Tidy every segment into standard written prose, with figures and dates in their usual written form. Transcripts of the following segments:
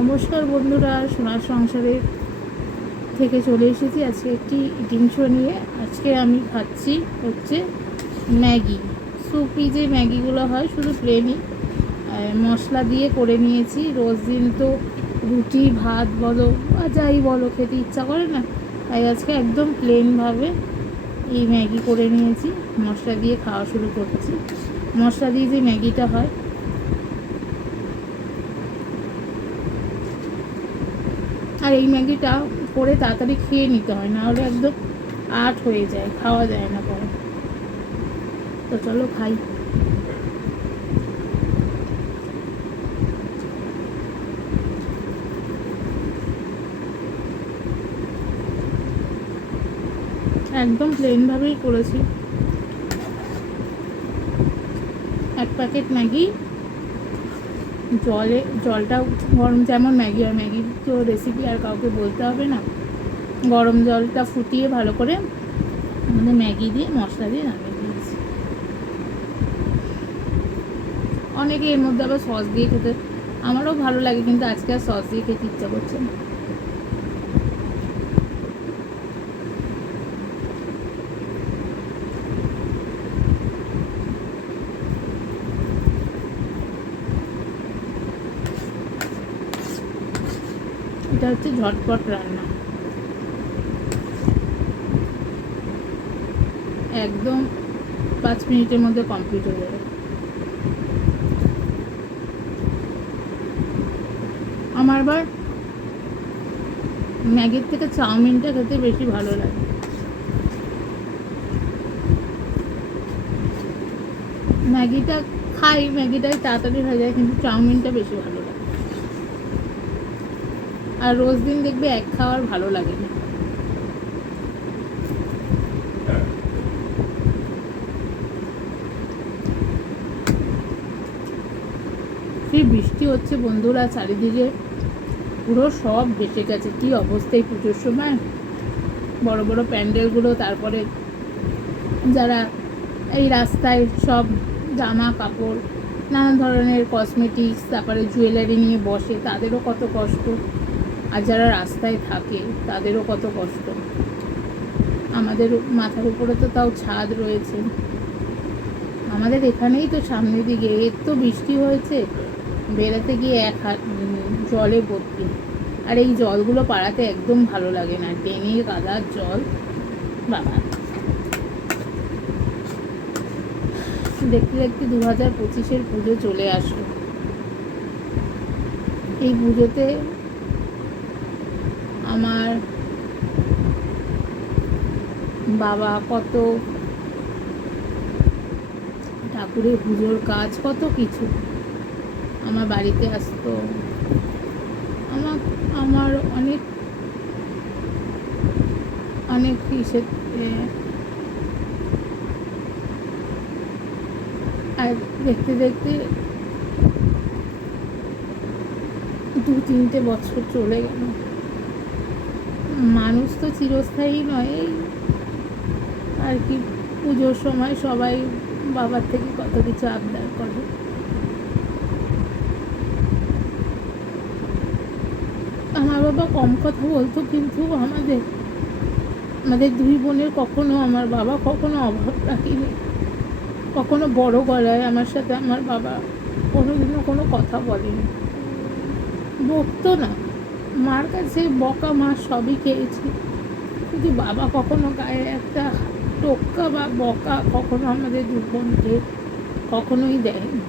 নমস্কার বন্ধুরা, সোনার সংসারে থেকে চলে এসেছি আজকে একটি ইটিং শো নিয়ে। আজকে আমি খাচ্ছি হচ্ছে ম্যাগি সুপি। যে ম্যাগিগুলো হয় শুধু প্লেনই মশলা দিয়ে করে নিয়েছি। রোজ দিন তো রুটি ভাত বলো বা যাই বলো খেতে ইচ্ছা করে না, তাই আজকে একদম প্লেনভাবে এই ম্যাগি করে নিয়েছি। মশলা দিয়ে খাওয়া শুরু করছি। মশলা দিয়ে যে ম্যাগিটা হয়, আর এই ম্যাগিটা করে তাড়াতাড়ি খেয়ে নিতে হয়, না হলে একদম আট হয়ে যায়, খাওয়া যায় না পরে। তো চলো খাই। একদম প্লেনভাবেই করেছি। এক প্যাকেট ম্যাগি, জলটা গরম, যেমন ম্যাগি আর ম্যাগি তো রেসিপি আর কাউকে বলতে হবে না। গরম জলটা ফুটিয়ে ভালো করে আমাদের ম্যাগি দিয়ে মশলা দিয়ে নামিয়ে দিয়েছি। অনেকে এর মধ্যে আবার সস দিয়ে খেতে, আমারও ভালো লাগে, কিন্তু আজকে আর সস দিয়ে খেতে ইচ্ছা করছে না। এটা হচ্ছে ঝটপট রান্না, একদম 5 মিনিটের মধ্যে কমপ্লিট হয়ে যাবে। আমার আবার ম্যাগির থেকে চাউমিনটা খেতে বেশি ভালো লাগে। ম্যাগিটা খাই, ম্যাগিটাই তাড়াতাড়ি হয়ে যায়, কিন্তু চাউমিনটা বেশি ভালো লাগে। আর রোজ দিন দেখবে এক খাওয়ার ভালো লাগে না। সেই বৃষ্টি হচ্ছে বন্ধুরা, চারিদিকে পুরো সব ভেসে গেছে। কী অবস্থায় পুজোর সময় বড় বড় প্যান্ডেলগুলো, তারপরে যারা এই রাস্তায় সব জামা কাপড় নানান ধরনের কসমেটিক্স তারপরে জুয়েলারি নিয়ে বসে, তাদেরও কত কষ্ট। আর যারা রাস্তায় থাকে তাদেরও কত কষ্ট। আমাদের মাথার উপরে তো তাও ছাদ রয়েছে। আমাদের এখানেই তো সামনের দিকে এত বৃষ্টি হয়েছে, বেড়াতে গিয়ে এক হাত জলে ভর্তি। আর এই জলগুলো পাড়াতে একদম ভালো লাগে না, টেনে কাদার জল। বাবা, দেখতে দেখতে 2025-এর পুজো চলে আসলো। এই পুজোতে আমার বাবা কত ঠাকুরের পুজোর কাজ, কত কিছু আমার বাড়িতে আসতো। আমার অনেক অনেক কিসের, আর দেখতে দেখতে 2-3টে বছর চলে গেল। মানুষ তো চিরস্থায়ী নয়, এই আর কি। পুজোর সময় সবাই বাবার থেকে কত কিছু আবদার করে। আমার বাবা কম কথা বলতো, কিন্তু আমাদের 2 বোনের কখনো আমার বাবা কখনো অভাব রাখিনি। কখনো বড় গলায় আমার সাথে আমার বাবা কোনোদিনও কোনো কথা বলেনি, বকতো না। মার কাছে বকা মা সবই খেয়েছি, কিন্তু বাবা কখনো গায়ে একটা টোক্কা বা বকা কখনো আমাদের 2 বোনকে কখনোই দেয়নি।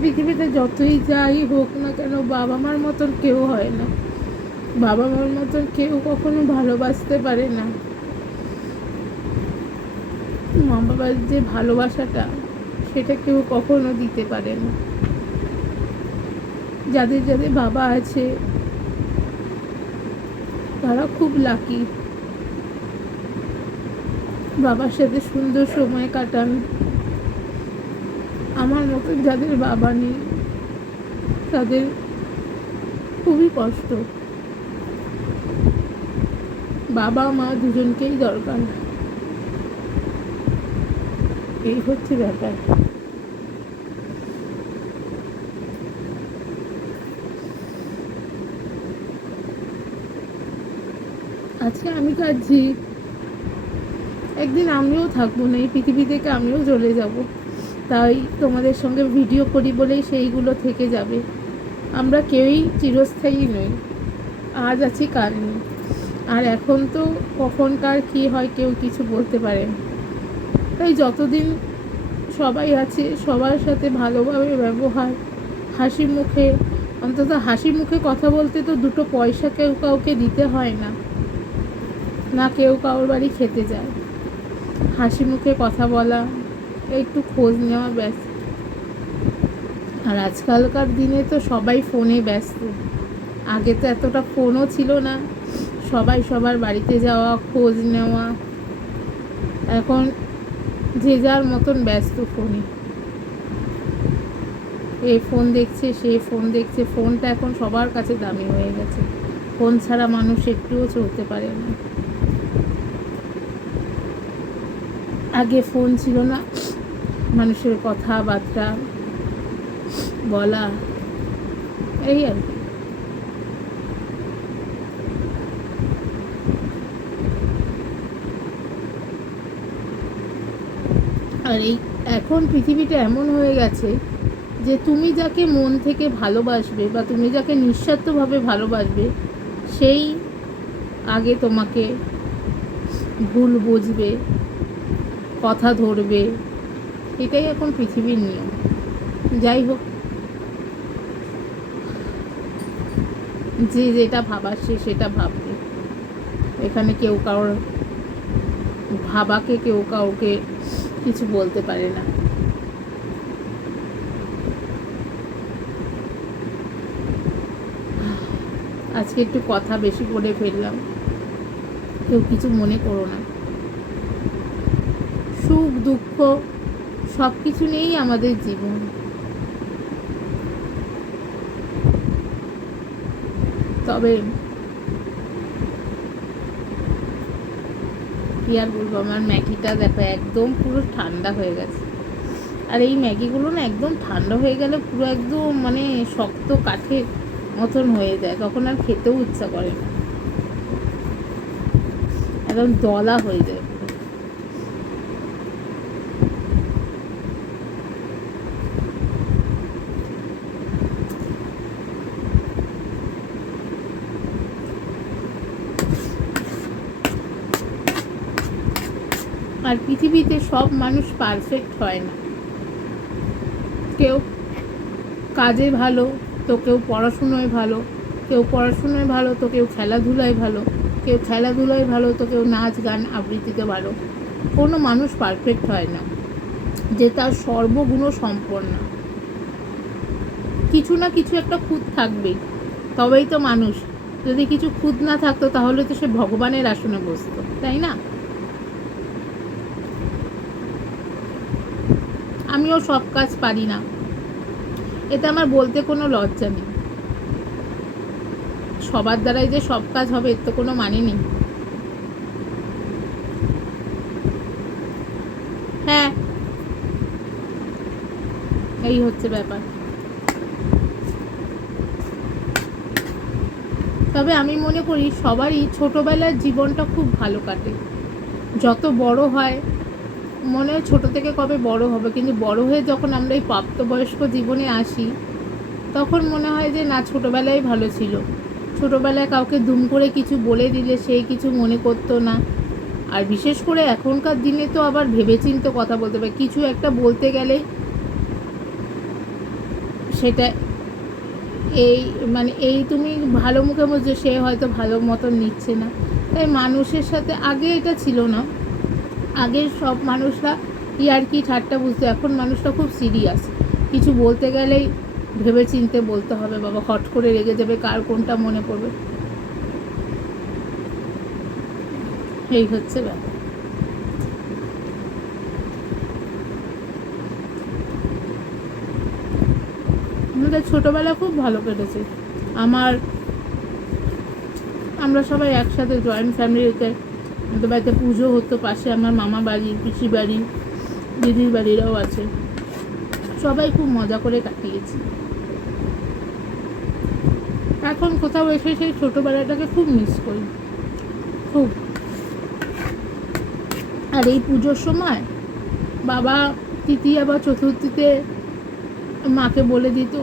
পৃথিবীতে যতই যাই হোক না কেন, বাবা মার মতন কেউ হয় না। বাবা মার মতন কেউ কখনো ভালোবাসতে পারে না। মা বাবার যে ভালোবাসাটা, সেটা কেউ কখনো দিতে পারে না। যাদের যাদের বাবা আছে তারা খুব লাকি, বাবার সাথে সুন্দর সময় কাটান। আমার মতন যাদের বাবা নেই তাদের খুবই কষ্ট। বাবা মা দুজনকেই দরকার, এই হচ্ছে ব্যাপার। আজকে আমি কাঁদছি, একদিন আমিও থাকবো না এই পৃথিবী থেকে, আমিও চলে যাব। তাই তোমাদের সঙ্গে ভিডিও করি বলেই সেইগুলো থেকে যাবে। আমরা কেউই চিরস্থায়ী নই, আজ আছি কাল নেই। আর এখন তো কখনকার কী হয় কেউ কিছু বলতে পারে না। তাই যতদিন সবাই আছে সবার সাথে ভালোভাবে ব্যবহার, হাসি মুখে, অন্তত হাসি মুখে কথা বলতে তো দুটো পয়সা কেউ কাউকে দিতে হয় না, না কেউ কারোর বাড়ি খেতে যায়। হাসি মুখে কথা বলা, একটু খোঁজ নেওয়া, ব্যাস। আর আজকালকার দিনে তো সবাই ফোনে ব্যস্ত। আগে তো এতটা ফোনও ছিল না, সবাই সবার বাড়িতে যাওয়া, খোঁজ নেওয়া। এখন যে যার মতন ব্যস্ত ফোনে, এ ফোন দেখছে, সে ফোন দেখছে। ফোনটা এখন সবার কাছে দামি হয়ে গেছে, ফোন ছাড়া মানুষ একটুও চলতে পারে না। আগে ফোন ছিল না, মানুষের কথাবার্তা বলা, এই আর কি। আর এই এখন পৃথিবীটা এমন হয়ে গেছে যে তুমি যাকে মন থেকে ভালোবাসবে বা তুমি যাকে নিঃস্বার্থভাবে ভালোবাসবে, সেই আগে তোমাকে ভুল বুঝবে, কথা ধরবে। এটাই এখন পৃথিবীর নিয়ম। যাই হোক, যে যেটা ভাবার সে সেটা ভাববে। এখানে কেউ কারোর ভাবাকে কেউ কাউকে কিছু বলতে পারে না। আজকে একটু কথা বেশি করে ফেললাম, কেউ কিছু মনে করো না। সুখ দুঃখ সব কিছু নিয়েই আমাদের জীবন। তবে কি আর বলবো, আমার ম্যাগিটা দেখো একদম পুরো ঠান্ডা হয়ে গেছে। আর এই ম্যাগিগুলো না একদম ঠান্ডা হয়ে গেলে পুরো একদম মানে শক্ত কাঠের মতন হয়ে যায়, তখন আর খেতেও ইচ্ছা করে না, একদম দলা হয়ে যায়। আর পৃথিবীতে সব মানুষ পারফেক্ট হয় না। কেউ কাজে ভালো তো কেউ পড়াশুনোয় ভালো, কেউ পড়াশুনোয় ভালো তো কেউ খেলাধুলায় ভালো, কেউ খেলাধুলায় ভালো তো কেউ নাচ গান আবৃত্তিতে ভালো। কোনো মানুষ পারফেক্ট হয় না যে তার সর্বগুণ সম্পন্ন। কিছু না কিছু একটা খুঁত থাকবেই, তবেই তো মানুষ। যদি কিছু খুঁত না থাকতো তাহলে তো সে ভগবানের আসনে বসতো, তাই না? আমিও সব কাজ পারি না, এতে আমার বলতে কোনো লজ্জা নেই। সবার দ্বারাই যে সব কাজ হবে এর তো কোনো মানে নেই। হ্যাঁ, এই হচ্ছে ব্যাপার। তবে আমি মনে করি সবারই ছোটোবেলার জীবনটা খুব ভালো কাটে। যত বড় হয় মনে হয় ছোটো থেকে কবে বড় হবে, কিন্তু বড় হয়ে যখন আমরা এই প্রাপ্তবয়স্ক জীবনে আসি তখন মনে হয় যে না, ছোটোবেলায় ভালো ছিল। ছোটোবেলায় কাউকে দুম করে কিছু বলে দিলে সেই কিছু মনে করতো না। আর বিশেষ করে এখনকার দিনে তো আবার ভেবেচিন্তে কথা বলতে হবে, কিছু একটা বলতে গেলে সেটা এই মানে এই তুমি ভালো মুখে বলছো, সে হয়তো ভালো মতন নিচ্ছে না। তাই মানুষের সাথে আগে এটা ছিল না, আগে সব মানুষরা ইয়ার্কি ঠাট্টা বুঝতো, এখন মানুষরা খুব সিরিয়াস। কিছু বলতে গেলেই ভেবে চিনতে বলতে হবে, বাবা হট করে রেগে যাবে, কার কোনটা মনে পড়বে, এই হচ্ছে ব্যাপার। আমাদের ছোটোবেলা খুব ভালো কেটেছে। আমরা সবাই একসাথে জয়েন্ট ফ্যামিলিতে, আমাদের বাড়িতে পুজো হতো, পাশে আমার মামা বাড়ি, পিসি বাড়ি, দিদির বাড়িরাও আছে, সবাই খুব মজা করে কাটিয়েছি। এখন কোথাও এসে সেই ছোটোবেলাটাকে খুব মিস করি, খুব। আর এই পুজোর সময় বাবা তৃতীয়া বা চতুর্থীতে মাকে বলে দিত,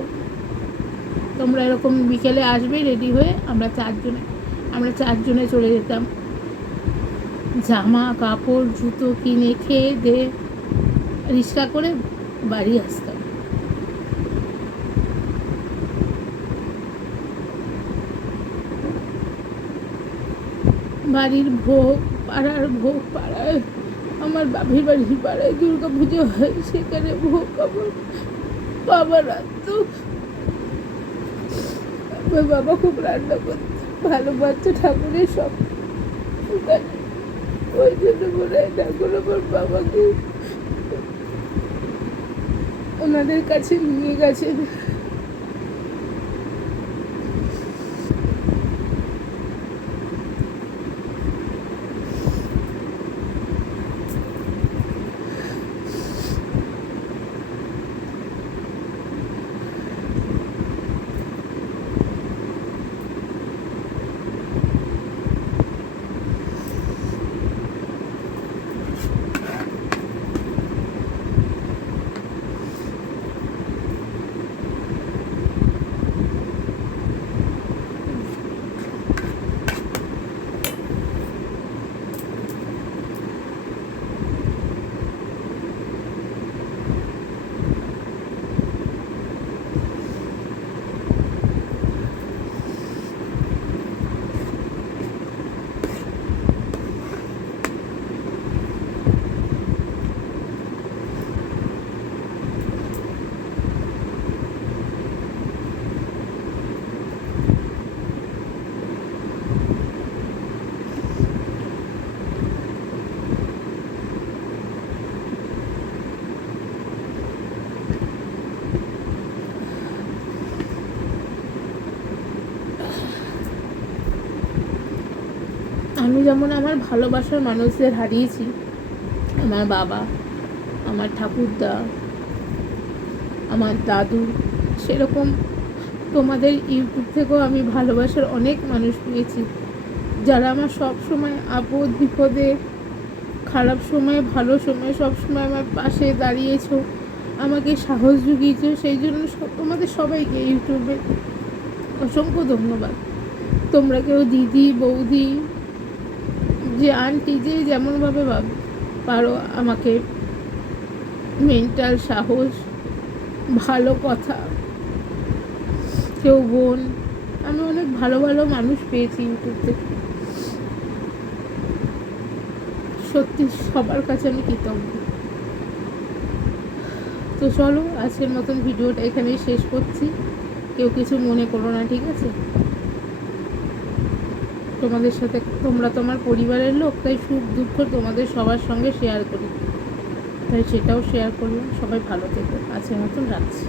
তোমরা এরকম বিকেলে আসবে রেডি হয়ে, আমরা চারজনে চলে যেতাম, জামা কাপড় জুতো কিনে খেয়ে দিয়ে রিক্সা করে বাড়ি আসতাম। বাড়ির ভোগ, পাড়ার ভোগ, পাড়ায় আমার বাবির বাড়ির পাড়ায় দুর্গা পুজো হয়, সেখানে ভোগ আমার বাবা রাখতো। আমার বাবা খুব রান্না করতো, ভালোবাসতো ঠাকুরের সব, ওই জন্য মনে হয় ঠাকুর আমার বাবাকে ওনাদের কাছে নিয়ে গেছে। আমি যেমন আমার ভালোবাসার মানুষদের হারিয়েছি, আমার বাবা, আমার ঠাকুরদা, আমার দাদু, সেরকম তোমাদের ইউটিউব থেকেও আমি ভালোবাসার অনেক মানুষ পেয়েছি, যারা আমার সব সময় আপদ বিপদে, খারাপ সময় ভালো সময় সব সময় আমার পাশে দাঁড়িয়েছো, আমাকে সাহস জুগিয়েছো। সেই জন্য তোমাদের সবাইকে ইউটিউবে অসংখ্য ধন্যবাদ। তোমরা কেউ দিদি, বৌদি, যে আন্টি, যে যেমনভাবে পারো আমাকে মেন্টাল সাহস, ভালো কথা, কেউ বোন, আমি অনেক ভালো ভালো মানুষ পেয়েছি ইউটিউব থেকে, সত্যি সবার কাছে আমি কৃতজ্ঞ। তো চলো আজকের মতন ভিডিওটা এখানেই শেষ করছি, কেউ কিছু মনে করো না, ঠিক আছে? তোমাদের সাথে, তোমরা তোমার পরিবারের লোক, তাই সুখ দুঃখ তোমাদের সবার সঙ্গে শেয়ার করি, তাই সেটাও শেয়ার করলাম। সবাই ভালো থেকো, আজকের মতন রাখছি।